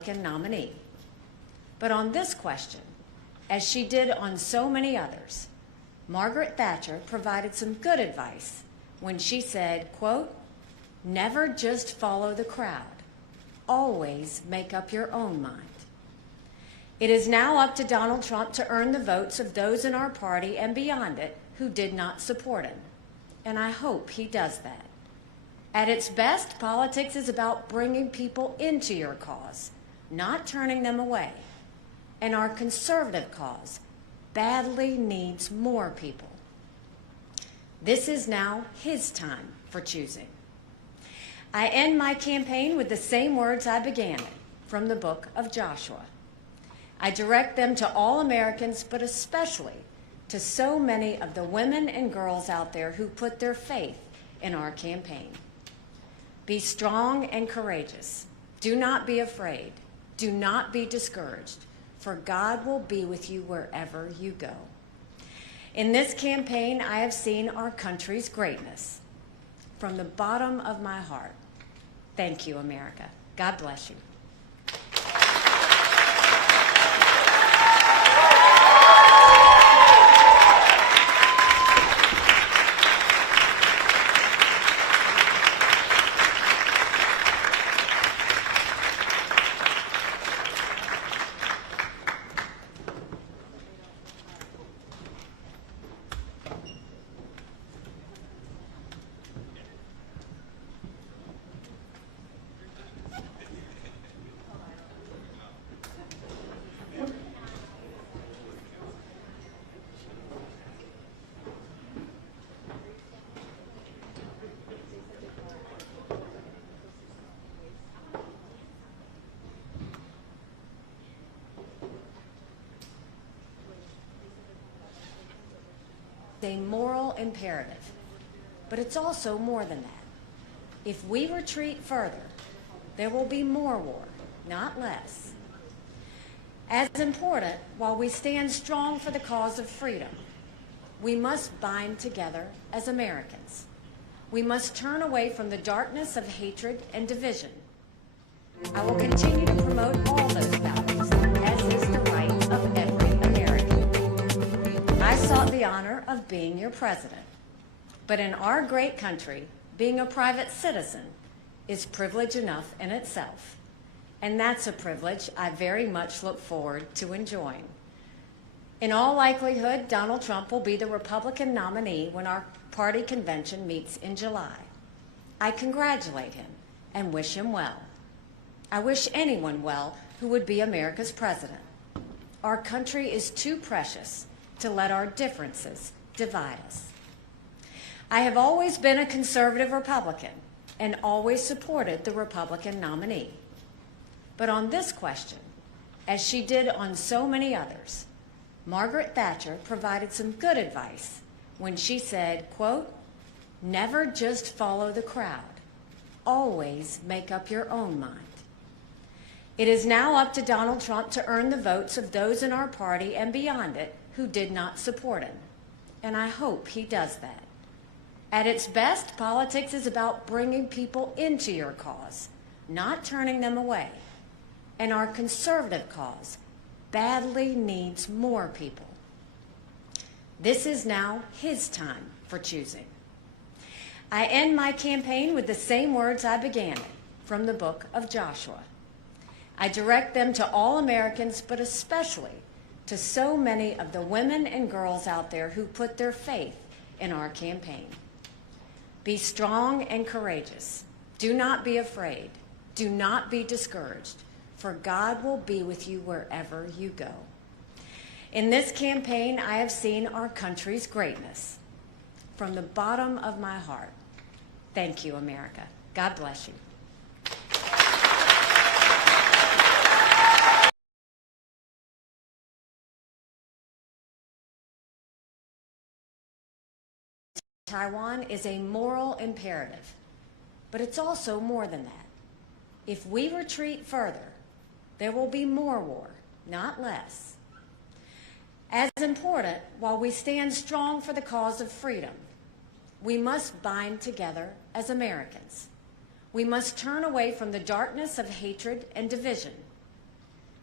nominee. But on this question, as she did on so many others, Margaret Thatcher provided some good advice when she said, quote, "Never just follow the crowd. Always make up your own mind." It is now up to Donald Trump to earn the votes of those in our party and beyond it who did not support him. And I hope he does that. At its best, politics is about bringing people into your cause, not turning them away. And our conservative cause badly needs more people. This is now his time for choosing. I end my campaign with the same words I began it, from the book of Joshua. I direct them to all Americans, but especially to so many of the women and girls out there who put their faith in our campaign. Be strong and courageous. Do not be afraid. Do not be discouraged, for God will be with you wherever you go. In this campaign, I have seen our country's greatness. From the bottom of my heart, thank you, America. God bless you. A moral imperative, but it's also more than that. If we retreat further, there will be more war, not less. As important, while we stand strong for the cause of freedom, we must bind together as Americans. We must turn away from the darkness of hatred and division. I will continue to promote all those values, as is the right of every American. I sought the honor of being your president, but in our great country, being a private citizen is privilege enough in itself, and that's a privilege I very much look forward to enjoying. In all likelihood, Donald Trump will be the Republican nominee when our party convention meets in July. I congratulate him and wish him well. I wish anyone well who would be America's president. Our country is too precious to let our differences divide us. I have always been a conservative Republican and always supported the Republican nominee. But on this question, as she did on so many others, Margaret Thatcher provided some good advice when she said, quote, "Never just follow the crowd. Always make up your own mind." It is now up to Donald Trump to earn the votes of those in our party and beyond it who did not support him, and I hope he does that. At its best, politics is about bringing people into your cause, not turning them away, and our conservative cause badly needs more people. This is now his time for choosing. I end my campaign with the same words I began it, from the book of Joshua. I direct them to all Americans, but especially to so many of the women and girls out there who put their faith in our campaign. Be strong and courageous. Do not be afraid. Do not be discouraged, for God will be with you wherever you go. In this campaign, I have seen our country's greatness. From the bottom of my heart, thank you, America. God bless you. Taiwan is a moral imperative, but it's also more than that. If we retreat further, there will be more war, not less. As important, while we stand strong for the cause of freedom, we must bind together as Americans. We must turn away from the darkness of hatred and division.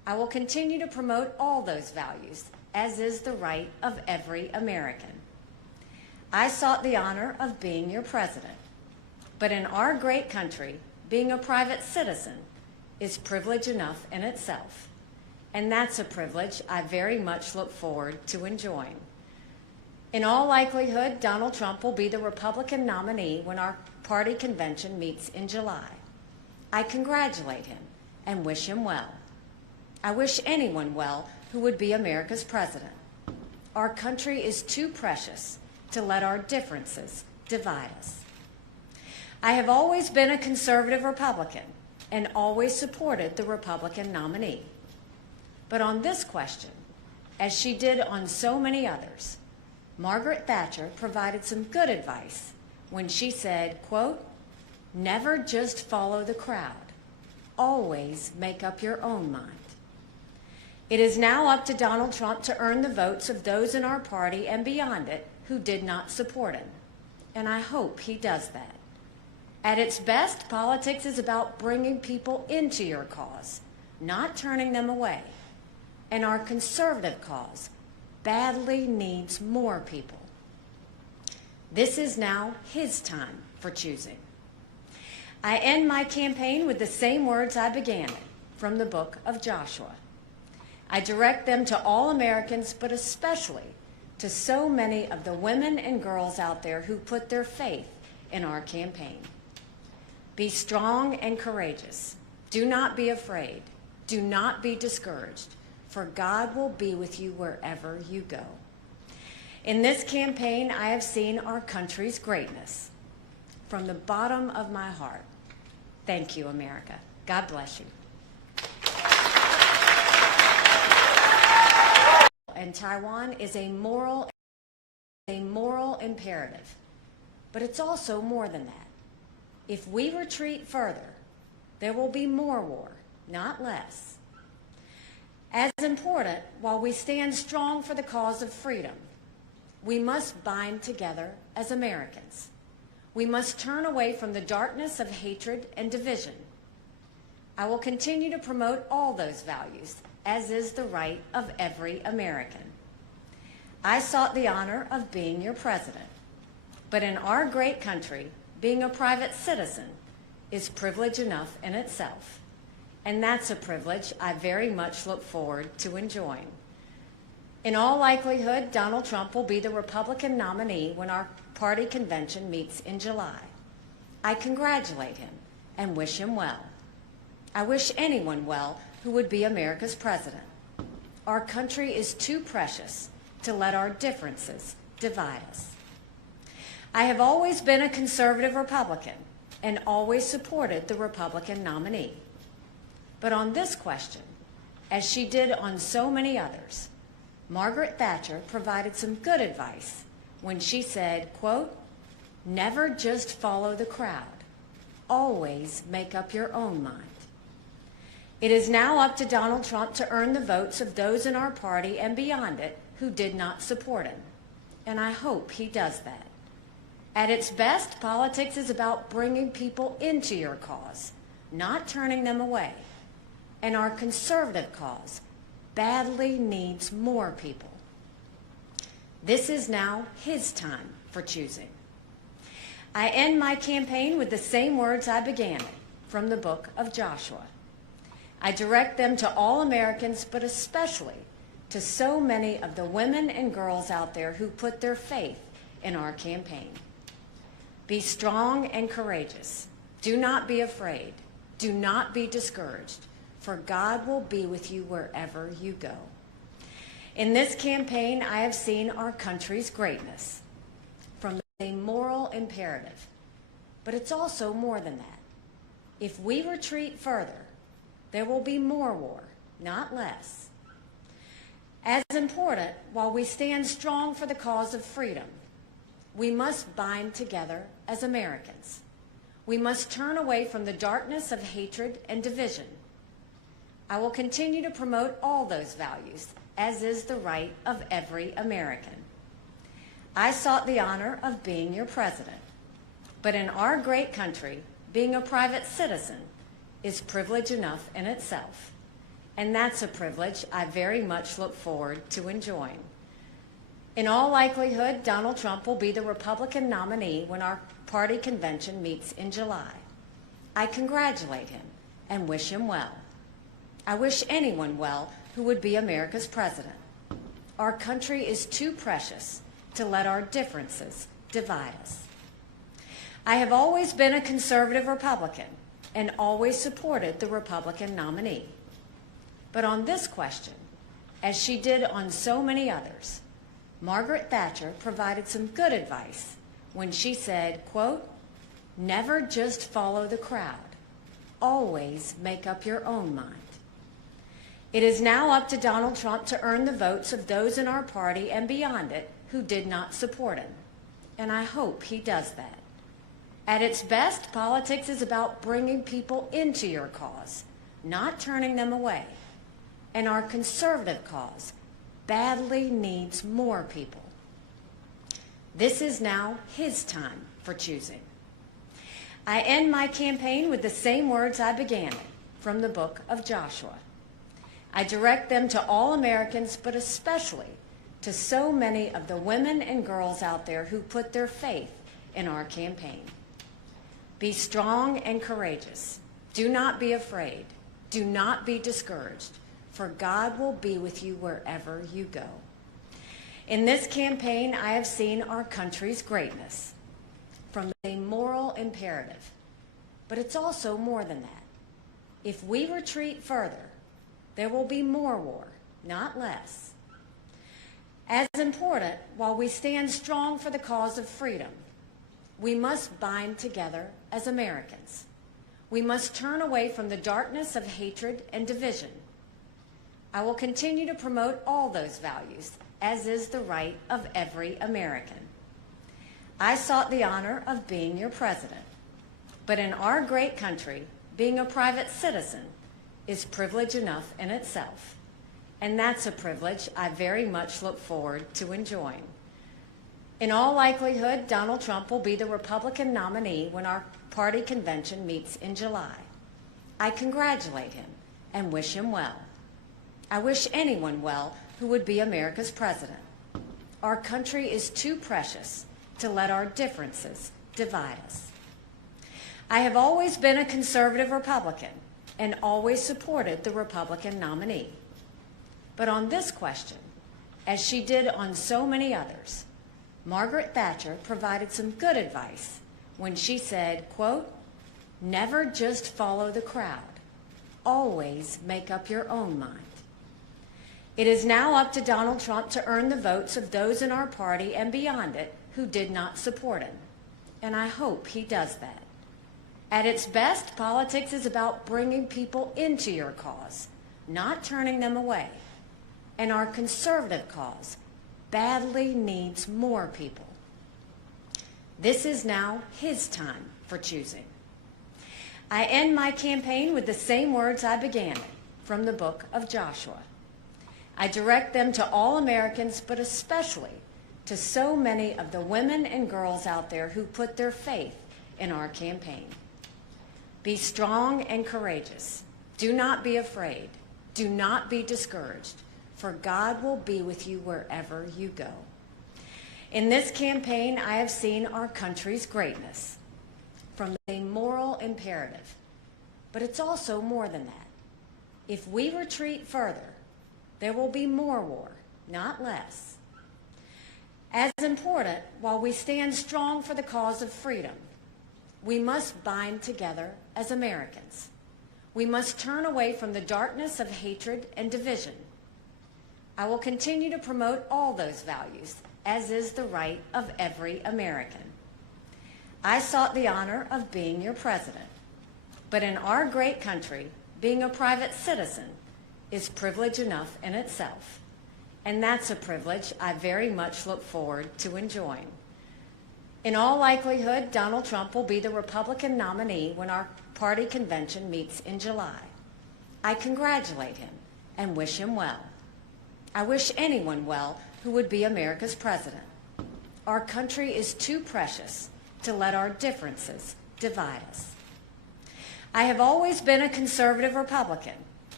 I will continue to promote all those values, as is the right of every American. I sought the honor of being your president, but in our great country, being a private citizen is privilege enough in itself, and that's a privilege I very much look forward to enjoying. In all likelihood, Donald Trump will be the Republican nominee when our party convention meets in July. I congratulate him and wish him well. I wish anyone well who would be America's president. Our country is too precious to let our differences divide us. I have always been a conservative Republican and always supported the Republican nominee. But on this question, as she did on so many others, Margaret Thatcher provided some good advice when she said, quote, "Never just follow the crowd. Always make up your own mind." It is now up to Donald Trump to earn the votes of those in our party and beyond it who did not support him, and I hope he does that. At its best, politics is about bringing people into your cause, not turning them away, and our conservative cause badly needs more people. This is now his time for choosing. I end my campaign with the same words I began it, from the book of Joshua. I direct them to all Americans, but especially to so many of the women and girls out there who put their faith in our campaign. Be strong and courageous. Do not be afraid. Do not be discouraged, for God will be with you wherever you go. In this campaign, I have seen our country's greatness. From the bottom of my heart, thank you, America. God bless you. And Taiwan is a moral imperative, but it's also more than that. If we retreat further, there will be more war, not less. As important, while we stand strong for the cause of freedom, we must bind together as Americans. We must turn away from the darkness of hatred and division. I will continue to promote all those values, as is the right of every American. I sought the honor of being your president, but in our great country, being a private citizen is privilege enough in itself, and that's a privilege I very much look forward to enjoying. In all likelihood, Donald Trump will be the Republican nominee when our party convention meets in July. I congratulate him and wish him well. I wish anyone well who would be America's president. Our country is too precious to let our differences divide us. I have always been a conservative Republican and always supported the Republican nominee. But on this question, as she did on so many others, Margaret Thatcher provided some good advice when she said, quote, "Never just follow the crowd. Always make up your own mind." It is now up to Donald Trump to earn the votes of those in our party and beyond it who did not support him, and I hope he does that. At its best, politics is about bringing people into your cause, not turning them away, and our conservative cause badly needs more people. This is now his time for choosing. I end my campaign with the same words I began it, from the book of Joshua. I direct them to all Americans, but especially to so many of the women and girls out there who put their faith in our campaign. Be strong and courageous. Do not be afraid. Do not be discouraged, for God will be with you wherever you go. In this campaign, I have seen our country's greatness. From a moral imperative, but it's also more than that. If we retreat further, there will be more war, not less. As important, while we stand strong for the cause of freedom, we must bind together as Americans. We must turn away from the darkness of hatred and division. I will continue to promote all those values, as is the right of every American. I sought the honor of being your president, but in our great country, being a private citizen is privilege enough in itself, and that's a privilege I very much look forward to enjoying. In all likelihood, Donald Trump will be the Republican nominee when our party convention meets in July. I congratulate him and wish him well. I wish anyone well who would be America's president. Our country is too precious to let our differences divide us. I have always been a conservative Republican and always supported the Republican nominee. But on this question, as she did on so many others, Margaret Thatcher provided some good advice when she said, quote, "Never just follow the crowd. Always make up your own mind." It is now up to Donald Trump to earn the votes of those in our party and beyond it who did not support him, and I hope he does that. At its best, politics is about bringing people into your cause, not turning them away, and our conservative cause badly needs more people. This is now his time for choosing. I end my campaign with the same words I began it, from the book of Joshua. I direct them to all Americans, but especially to so many of the women and girls out there who put their faith in our campaign. Be strong and courageous. Do not be afraid. Do not be discouraged, for God will be with you wherever you go. In this campaign, I have seen our country's greatness from a moral imperative, but it's also more than that. If we retreat further, there will be more war, not less. As important, while we stand strong for the cause of freedom, we must bind together as Americans. We must turn away from the darkness of hatred and division. I will continue to promote all those values, as is the right of every American. I sought the honor of being your president, but in our great country, being a private citizen is privilege enough in itself, and that's a privilege I very much look forward to enjoying. In all likelihood, Donald Trump will be the Republican nominee when our party convention meets in July. I congratulate him and wish him well. I wish anyone well who would be America's president. Our country is too precious to let our differences divide us. I have always been a conservative Republican and always supported the Republican nominee. But on this question, as she did on so many others, Margaret Thatcher provided some good advice when she said, quote, "Never just follow the crowd. Always make up your own mind." It is now up to Donald Trump to earn the votes of those in our party and beyond it who did not support him, and I hope he does that. At its best, politics is about bringing people into your cause, not turning them away, and our conservative cause badly needs more people. This is now his time for choosing. I end my campaign with the same words I began it, from the book of Joshua. I direct them to all Americans, but especially to so many of the women and girls out there who put their faith in our campaign. Be strong and courageous. Do not be afraid. Do not be discouraged, for God will be with you wherever you go. In this campaign, I have seen our country's greatness from a moral imperative, but it's also more than that. If we retreat further, there will be more war, not less. As important, while we stand strong for the cause of freedom, we must bind together as Americans. We must turn away from the darkness of hatred and division. I will continue to promote all those values, as is the right of every American. I sought the honor of being your president, but in our great country, being a private citizen is privilege enough in itself, and that's a privilege I very much look forward to enjoying. In all likelihood, Donald Trump will be the Republican nominee when our party convention meets in July. I congratulate him and wish him well. I wish anyone well who would be America's president. Our country is too precious to let our differences divide us. I have always been a conservative Republican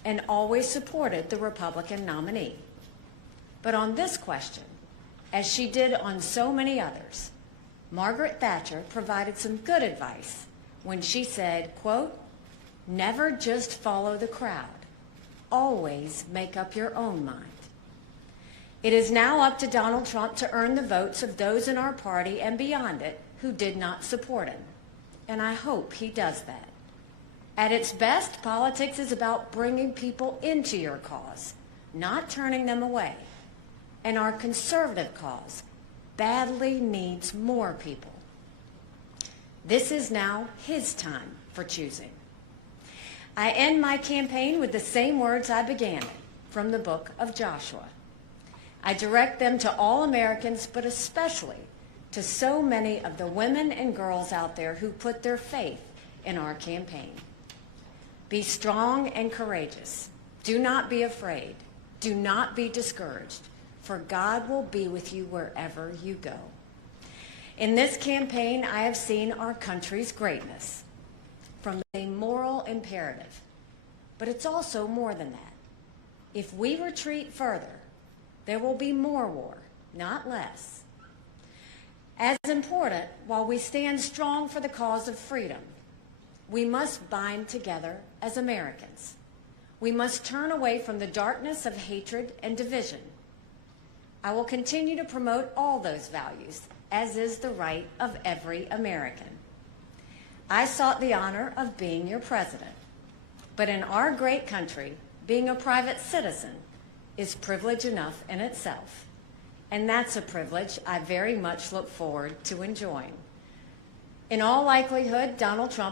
and always supported the Republican nominee. But on this question, as she did on so many others, Margaret Thatcher provided some good advice when she said, quote, "Never just follow the crowd. Always make up your own mind." It is now up to Donald Trump to earn the votes of those in our party and beyond it who did not support him. And I hope he does that. At its best, politics is about bringing people into your cause, not turning them away. And our conservative cause badly needs more people. This is now his time for choosing. I end my campaign with the same words I began it, from the book of Joshua. I direct them to all Americans, but especially to so many of the women and girls out there who put their faith in our campaign. Be strong and courageous. Do not be afraid. Do not be discouraged, for God will be with you wherever you go. In this campaign, I have seen our country's greatness from a moral imperative, but it's also more than that. If we retreat further, there will be more war, not less. As important, while we stand strong for the cause of freedom, we must bind together as Americans. We must turn away from the darkness of hatred and division. I will continue to promote all those values, as is the right of every American. I sought the honor of being your president, but in our great country, being a private citizen is privilege enough in itself, and that's a privilege I very much look forward to enjoying. In all likelihood, Donald Trump